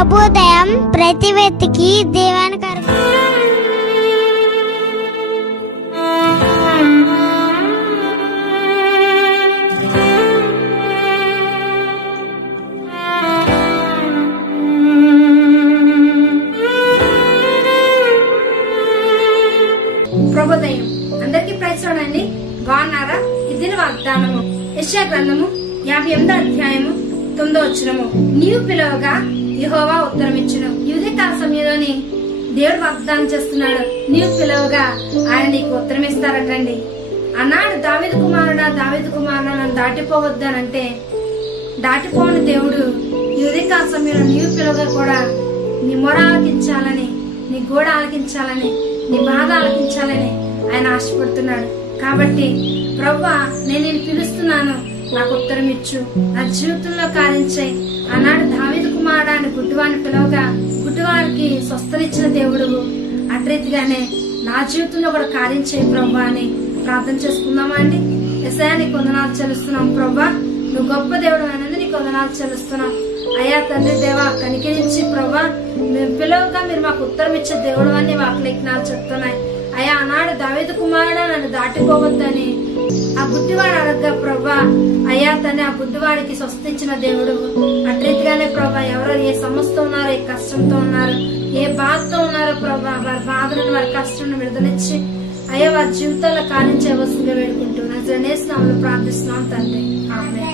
ప్రభుదయం ప్రతి వ్యక్తికి దీవెనకరం. ప్రభుదయం. అందరికీ ప్రయత్నండి బాగున్నారా? ఇదిన వాగ్దానము. యెషయా గ్రంథము యాభై ఎనిమిదో అధ్యాయము తొమ్మిదో వచ్చినము నీవు పిలవగా యహోవా ఉత్తరం ఇచ్చును ఈ సమయంలోని దేవుడు వాగ్దానం చేస్తున్నాడు. నీవు పిలవగా ఆయన నీకు ఉత్తరం ఇస్తారటండి అన్నాడు దావిద కుమారుడా దావిద కుమారుడా నన్ను దాటిపోవద్దనంటే దాటిపోని దేవుడు. ఈ సమయంలో నీవు పిలవగా కూడా నీ మొర ఆలకించాలని నీ గోడ ఆలకించాలని నీ బాధ ఆలకించాలని ఆయన ఆశపడుతున్నాడు. కాబట్టి ప్రవ్వా నేను నేను పిలుస్తున్నాను. నాకు ఉత్తరం ఇచ్చు నా జీవితంలో కారించాయి దావి దావిద కుమారుడాన్ని గుడ్డివాడిని పిలవగా గుడ్డివారికి స్వస్థనిచ్చిన దేవుడు. అట్రీతిగానే నా జీవితంలో కూడా కార్యం చేయి ప్రభా అని ప్రార్థన చేసుకుందామా అండి? ఎసయానికి కొందనాలు చెల్లిస్తున్నాం ప్రభా నువ్వు గొప్ప దేవుడు అనేది నీకు వందనాలు చెల్లిస్తున్నాం. అయ్యా తండ్రి దేవా కనికరించి ప్రభా మేము పిలవగా మీరు మాకు ఉత్తరం ఇచ్చే దేవుడు అని వాకి నాకు చెప్తున్నాయి. అయ్యా ఆనాడు దావేది కుమారుడు నన్ను దాటిపోవద్దని ఆ బుద్ధివాడు అడగ్గా ప్రభా అయ్యా తనే ఆ బుద్ధివాడికి స్వస్థించిన దేవుడు. అట్రీతిగానే ప్రభా ఎవరో ఏ సమస్యతో ఉన్నారో ఏ కష్టంతో ఉన్నారు ఏ బాధతో ఉన్నారో ప్రభా వారి బాధలను వారి కష్టం విడుదలిచ్చి అయ్యా వారి జీవితాల్లో కానించే వస్తుందిగా వేడుకుంటూ వేడుకుంటున్నాను ప్రార్థిస్తున్నాం తండ్రి. ఆమె